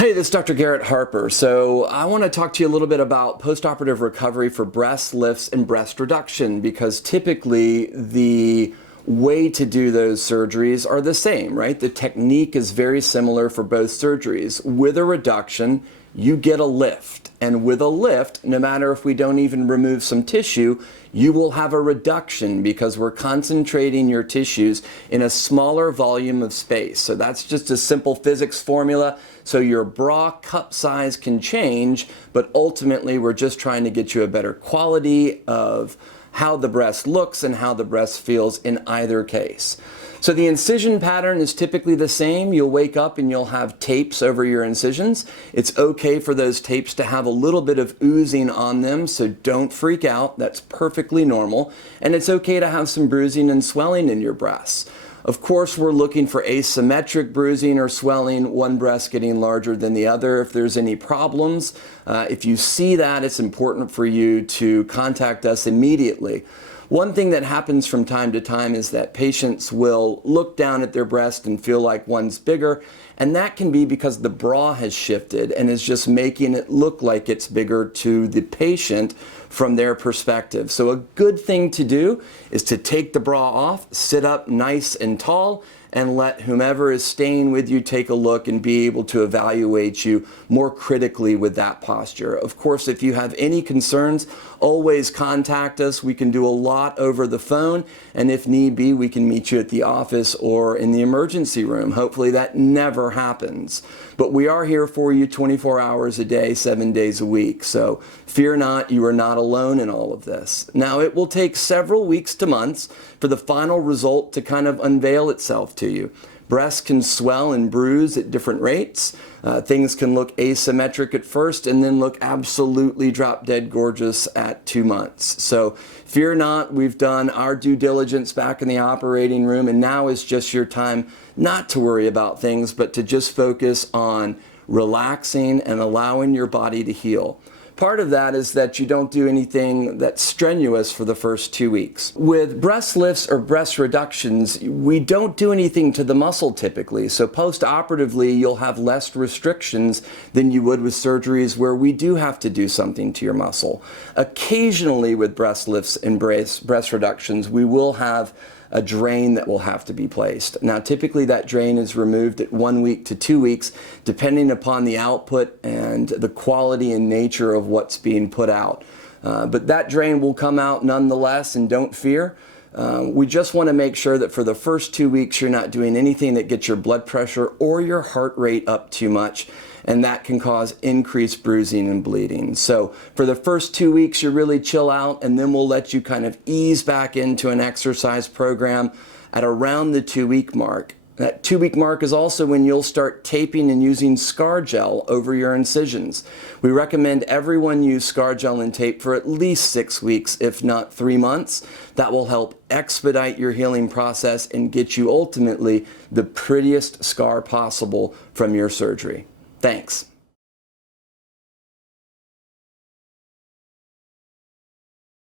Hey, this is Dr. Garrett Harper. So I want to talk to you a little bit about postoperative recovery for breast lifts and breast reduction, because typically the way to do those surgeries are the same, right? The technique is very similar for both surgeries. With a reduction, you get a lift. And with a lift, no matter if we don't even remove some tissue, you will have a reduction because we're concentrating your tissues in a smaller volume of space. So that's just a simple physics formula. So your bra cup size can change, but ultimately we're just trying to get you a better quality of how the breast looks and how the breast feels in either case. So the incision pattern is typically the same. You'll wake up and you'll have tapes over your incisions. It's okay for those tapes to have a little bit of oozing on them, so don't freak out. That's perfectly normal. And it's okay to have some bruising and swelling in your breasts. Of course, we're looking for asymmetric bruising or swelling, one breast getting larger than the other. If there's any problems, if you see that, it's important for you to contact us immediately. One thing that happens from time to time is that patients will look down at their breast and feel like one's bigger, and that can be because the bra has shifted and is just making it look like it's bigger to the patient from their perspective. So a good thing to do is to take the bra off, sit up nice and tall, and let whomever is staying with you take a look and be able to evaluate you more critically with that posture. Of course, if you have any concerns, always contact us. We can do a lot over the phone, and if need be, we can meet you at the office or in the emergency room. Hopefully that never happens. But we are here for you 24 hours a day, 7 days a week. So fear not, you are not alone in all of this. Now, it will take several weeks to months for the final result to kind of unveil itself to you. Breasts can swell and bruise at different rates. Things can look asymmetric at first and then look absolutely drop dead gorgeous at 2 months. So fear not, we've done our due diligence back in the operating room, and now is just your time not to worry about things, but to just focus on relaxing and allowing your body to heal. Part of that is that you don't do anything that's strenuous for the first 2 weeks. With breast lifts or breast reductions, we don't do anything to the muscle typically. So post-operatively, you'll have less restrictions than you would with surgeries where we do have to do something to your muscle. Occasionally with breast lifts and breast reductions, we will have a drain that will have to be placed. Now, typically that drain is removed at 1 week to 2 weeks, depending upon the output and the quality and nature of what's being put out. But that drain will come out nonetheless, and don't fear. We just want to make sure that for the first 2 weeks, you're not doing anything that gets your blood pressure or your heart rate up too much, and that can cause increased bruising and bleeding. So for the first 2 weeks, you really chill out, and then we'll let you kind of ease back into an exercise program at around the 2 week mark. That 2 week mark is also when you'll start taping and using scar gel over your incisions. We recommend everyone use scar gel and tape for at least 6 weeks, if not 3 months. That will help expedite your healing process and get you ultimately the prettiest scar possible from your surgery. Thanks.